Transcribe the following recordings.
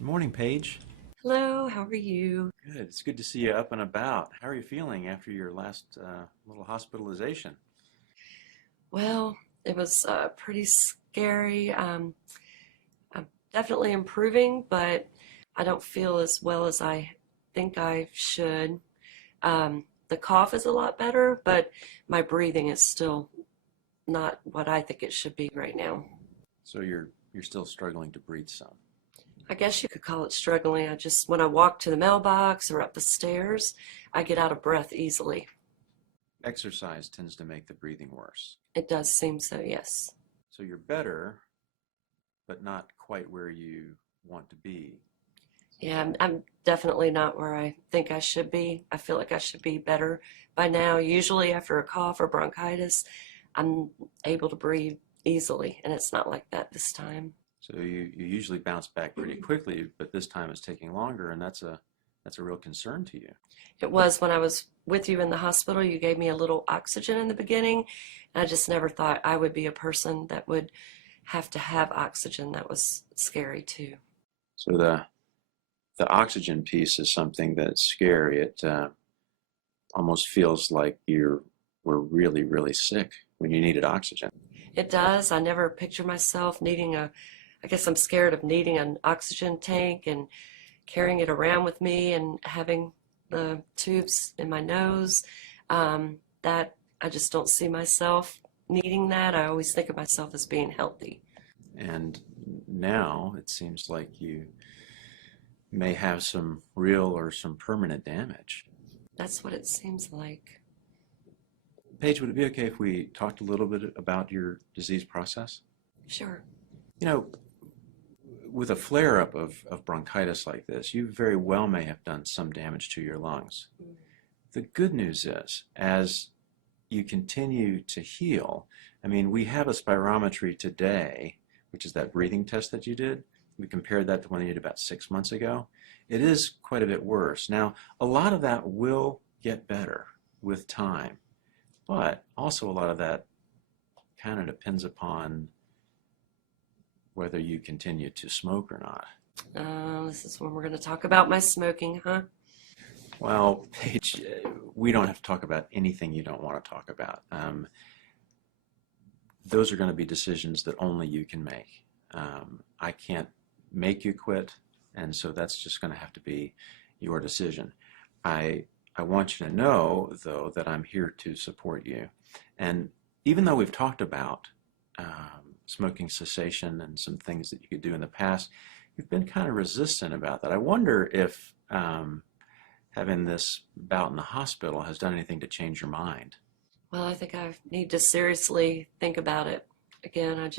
Good morning, Paige. Hello, how are you? Good. It's good to see you up and about. How are you feeling after your last little hospitalization? Well, it was pretty scary. I'm definitely improving, but I don't feel as well as I think I should. The cough is a lot better, but my breathing is still not what I think it should be right now. So you're still struggling to breathe some. I guess you could call it struggling. When I walk to the mailbox or up the stairs, I get out of breath easily. Exercise tends to make the breathing worse. It does seem so, yes. So you're better, but not quite where you want to be. Yeah, I'm definitely not where I think I should be. I feel like I should be better by now. Usually, after a cough or bronchitis, I'm able to breathe easily, and it's not like that this time. So you usually bounce back pretty quickly, but this time it's taking longer, and that's a real concern to you. It was when I was with you in the hospital, you gave me a little oxygen in the beginning, and I just never thought I would be a person that would have to have oxygen. That was scary too. So the oxygen piece is something that's scary. It almost feels like you were really, really sick when you needed oxygen. It does. I never picture myself I guess I'm scared of needing an oxygen tank and carrying it around with me and having the tubes in my nose. That I just don't see myself needing that. I always think of myself as being healthy. And now it seems like you may have some real or some permanent damage. That's what it seems like. Paige, would it be okay if we talked a little bit about your disease process? Sure. You know, with a flare up of bronchitis like this, you very well may have done some damage to your lungs. The good news is, as you continue to heal, I mean, we have a spirometry today, which is that breathing test that you did. We compared that to one you did about 6 months ago. It is quite a bit worse. Now, a lot of that will get better with time, but also a lot of that kind of depends upon whether you continue to smoke or not. This is when we're going to talk about my smoking, huh? Well, Paige, we don't have to talk about anything you don't want to talk about. Those are going to be decisions that only you can make. I can't make you quit, and so that's just going to have to be your decision. I want you to know, though, that I'm here to support you. And even though we've talked about smoking cessation and some things that you could do in the past, you've been kind of resistant about that. I wonder if having this bout in the hospital has done anything to change your mind. Well, I think I need to seriously think about it. Again,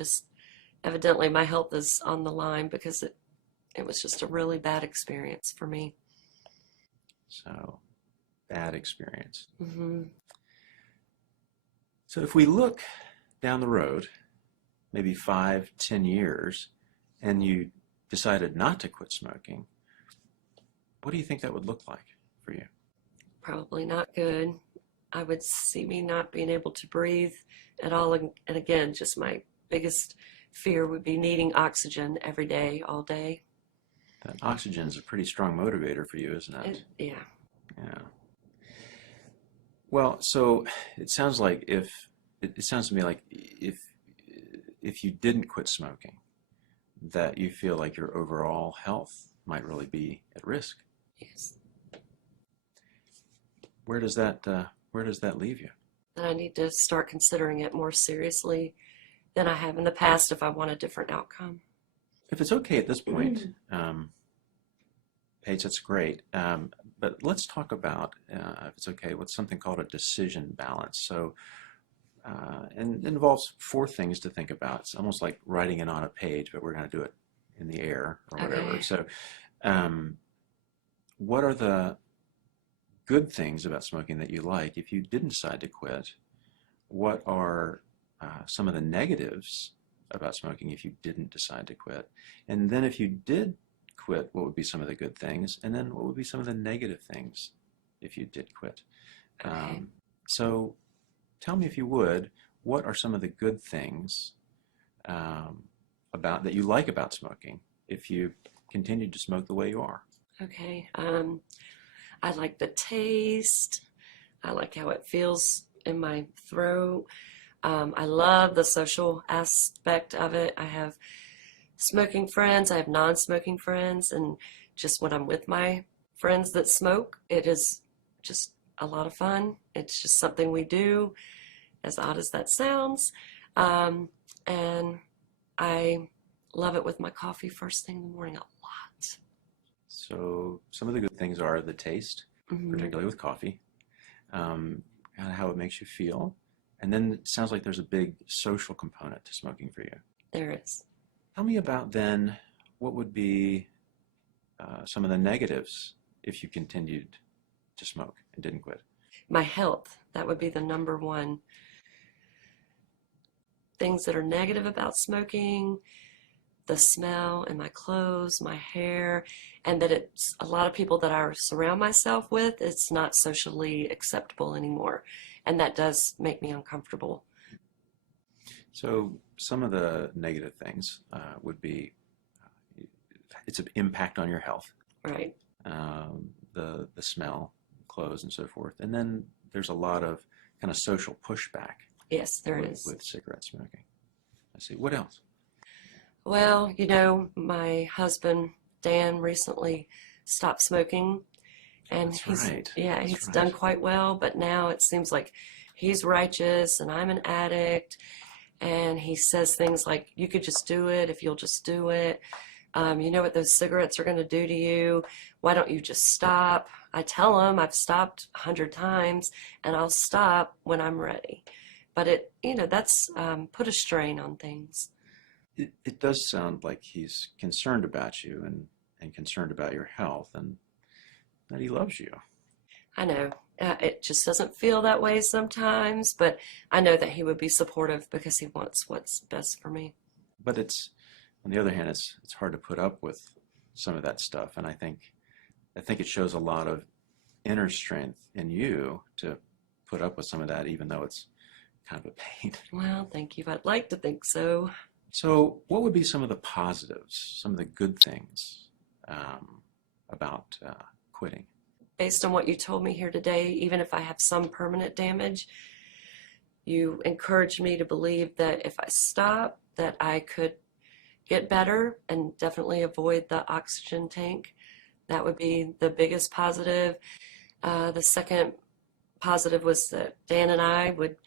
evidently my health is on the line because it was just a really bad experience for me. So, bad experience. Hmm. So if we look down the road, maybe 5, 10 years, and you decided not to quit smoking, what do you think that would look like for you? Probably not good. I would see me not being able to breathe at all. And again, just my biggest fear would be needing oxygen every day, all day. That oxygen is a pretty strong motivator for you, isn't it? Yeah. Yeah. Well, so it sounds like it sounds to me like if you didn't quit smoking, that you feel like your overall health might really be at risk. Yes. Where does that leave you? Then I need to start considering it more seriously than I have in the past if I want a different outcome. If it's okay at this point, Paige, that's great. But let's talk about, if it's okay, what's something called a decision balance. So, and it involves 4 things to think about. It's almost like writing it on a page, but we're going to do it in the air or whatever. Okay. So, what are the good things about smoking that you like if you didn't decide to quit? What are some of the negatives about smoking if you didn't decide to quit? And then if you did quit, what would be some of the good things? And then what would be some of the negative things if you did quit? Okay. So tell me, if you would, what are some of the good things about that you like about smoking if you continued to smoke the way you are? Okay. I like the taste. I like how it feels in my throat. I love the social aspect of it. I have smoking friends, I have non-smoking friends, and just when I'm with my friends that smoke, it is just a lot of fun. It's just something we do, as odd as that sounds. And I love it with my coffee first thing in the morning a lot. So some of the good things are the taste, particularly with coffee, and how it makes you feel. And then it sounds like there's a big social component to smoking for you. There is. Tell me about then what would be some of the negatives if you continued to smoke and didn't quit. My health, that would be the number one. Things that are negative about smoking, the smell in my clothes, my hair, and that it's a lot of people that I surround myself with, it's not socially acceptable anymore. And that does make me uncomfortable. So some of the negative things would be its impact on your health, Right. the smell, clothes, and so forth. And then there's a lot of kind of social pushback. Yes, there is. With cigarette smoking. I see. What else? Well, my husband, Dan, recently stopped smoking. And That's he's, right. yeah, That's he's right. done quite well, but now it seems like he's righteous and I'm an addict. And he says things like, you could just do it if you'll just do it. You know what those cigarettes are going to do to you. Why don't you just stop? I tell him I've stopped 100 times and I'll stop when I'm ready. But that's put a strain on things. It does sound like he's concerned about you and concerned about your health and that he loves you. I know. It just doesn't feel that way sometimes, but I know that he would be supportive because he wants what's best for me. But on the other hand, it's hard to put up with some of that stuff, and I think it shows a lot of inner strength in you to put up with some of that, even though it's kind of a pain. Well, thank you. I'd like to think so. So, what would be some of the positives, some of the good things about quitting? Based on what you told me here today, even if I have some permanent damage, you encouraged me to believe that if I stop, that I could get better and definitely avoid the oxygen tank. That would be the biggest positive. The second positive was that Dan and I would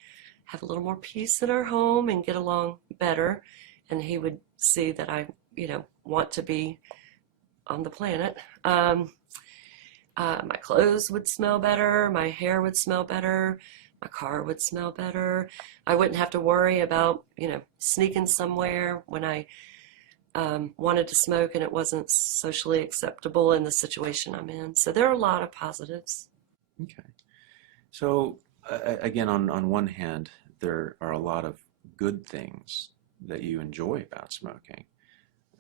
have a little more peace in our home and get along better. And he would see that I, want to be on the planet. My clothes would smell better. My hair would smell better. My car would smell better. I wouldn't have to worry about, sneaking somewhere when I wanted to smoke and it wasn't socially acceptable in the situation I'm in. So there are a lot of positives. Okay. So again, on one hand, there are a lot of good things that you enjoy about smoking.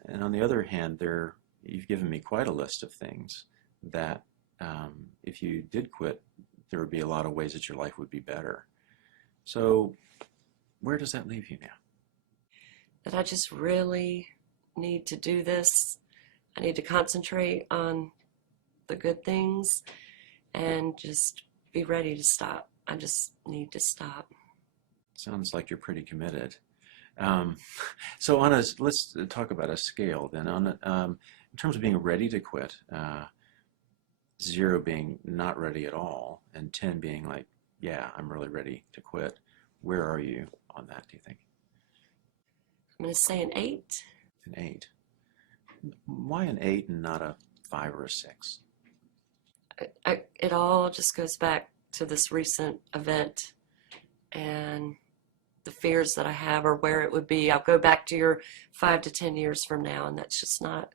And on the other hand, you've given me quite a list of things that if you did quit, there would be a lot of ways that your life would be better. So where does that leave you now? That I just really need to do this. I need to concentrate on the good things and just be ready to stop. I just need to stop. Sounds like you're pretty committed. So let's talk about a scale then. In terms of being ready to quit, 0 being not ready at all, and 10 being like, yeah, I'm really ready to quit. Where are you on that, do you think? I'm going to say an 8. An 8. Why an 8 and not a 5 or a 6? It all just goes back to this recent event and the fears that I have or where it would be. I'll go back to your 5 to 10 years from now, and that's just not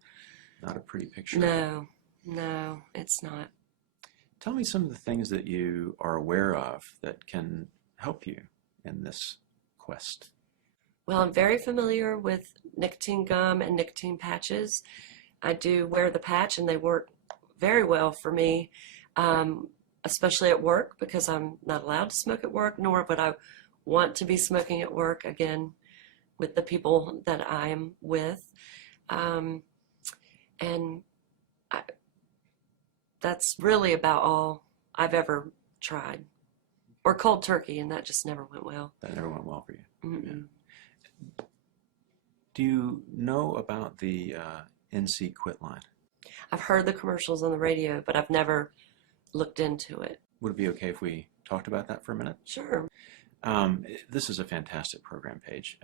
a pretty picture. No, it's not. Tell me some of the things that you are aware of that can help you in this quest. Well, I'm very familiar with nicotine gum and nicotine patches. I do wear the patch, and they work very well for me, especially at work, because I'm not allowed to smoke at work, nor would I want to be smoking at work, again, with the people that I'm with. And I, that's really about all I've ever tried. Or cold turkey, and that just never went well. That never went well for you. Mm-mm. Yeah. Do you know about the NC Quit line? I've heard the commercials on the radio, but I've never looked into it. Would it be okay if we talked about that for a minute? Sure. This is a fantastic program page.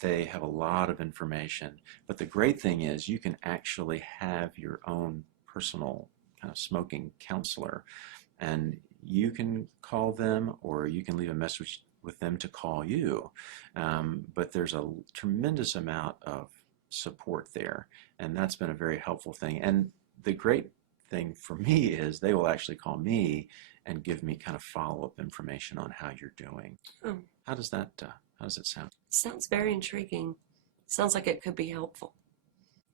They have a lot of information, but the great thing is you can actually have your own personal kind of smoking counselor, and you can call them or you can leave a message with them to call you. But there's a tremendous amount of support there, and that's been a very helpful thing. And the great thing for me is they will actually call me and give me kind of follow-up information on how you're doing. Oh. How does it sound? Sounds very intriguing. Sounds like it could be helpful.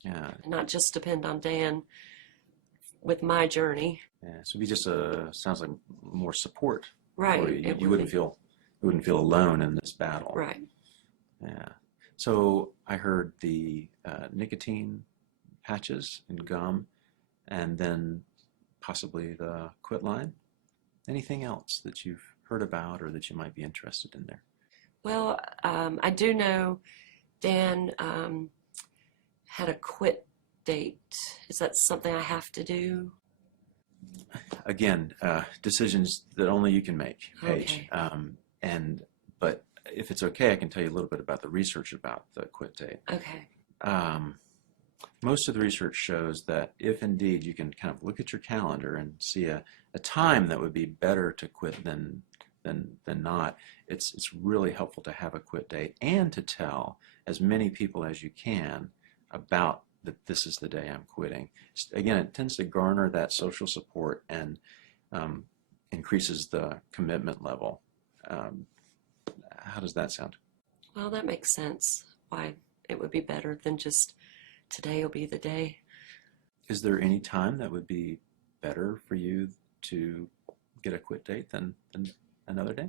Yeah. And not just depend on Dan with my journey. Yeah. So we just sounds like more support. Right. For you. You wouldn't feel alone in this battle. Right. Yeah. So I heard the nicotine patches and gum, and then possibly the quit line. Anything else that you've heard about or that you might be interested in there? Well, I do know Dan had a quit date. Is that something I have to do? Again, decisions that only you can make, Paige. Okay. But if it's okay, I can tell you a little bit about the research about the quit date. Okay. Most of the research shows that if indeed you can kind of look at your calendar and see a time that would be better to quit than not, it's really helpful to have a quit date and to tell as many people as you can about that this is the day I'm quitting. Again, it tends to garner that social support and increases the commitment level. How does that sound? Well, that makes sense. Why it would be better than just today will be the day. Is there any time that would be better for you to get a quit date than another day?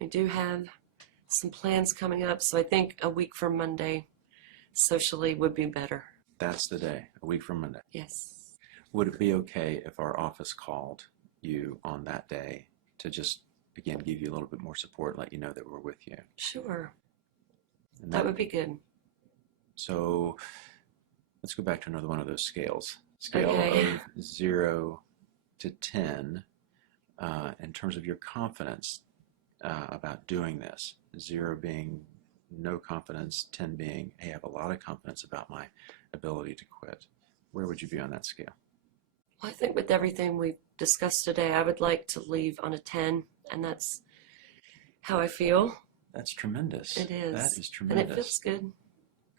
We do have some plans coming up, so I think a week from Monday socially would be better. That's the day, a week from Monday. Yes. Would it be okay if our office called you on that day to just, again, give you a little bit more support, let you know that we're with you? Sure. And That would be good. So let's go back to another one of those scales. Scale Okay. of 0 to 10 in terms of your confidence about doing this. 0 being no confidence, 10 being, hey, I have a lot of confidence about my ability to quit. Where would you be on that scale? Well, I think with everything we've discussed today, I would like to leave on a 10, and that's how I feel. That's tremendous. It is. That is tremendous. And it feels good.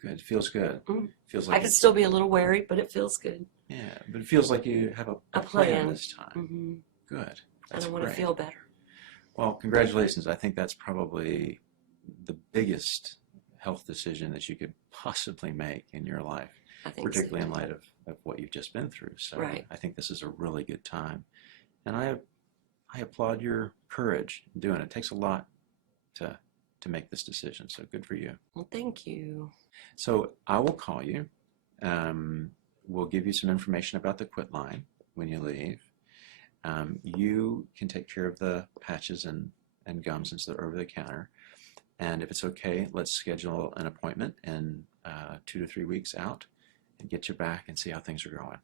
Good. It feels good. Mm. Feels I like could still be a little wary, but it feels good. yeah, but it feels like you have a plan this time. Mm-hmm. Good. And That's I want to great. feel better. Well, congratulations. I think that's probably the biggest health decision that you could possibly make in your life, I think particularly so. in light of what you've just been through. So Right. I think this is a really good time. And I applaud your courage in doing it. It takes a lot to make this decision. So good for you. Well, thank you. So I will call you. We'll give you some information about the quit line when you leave. You can take care of the patches and gums since they're over the counter. And if it's okay, let's schedule an appointment in 2 to 3 weeks out and get you back and see how things are going.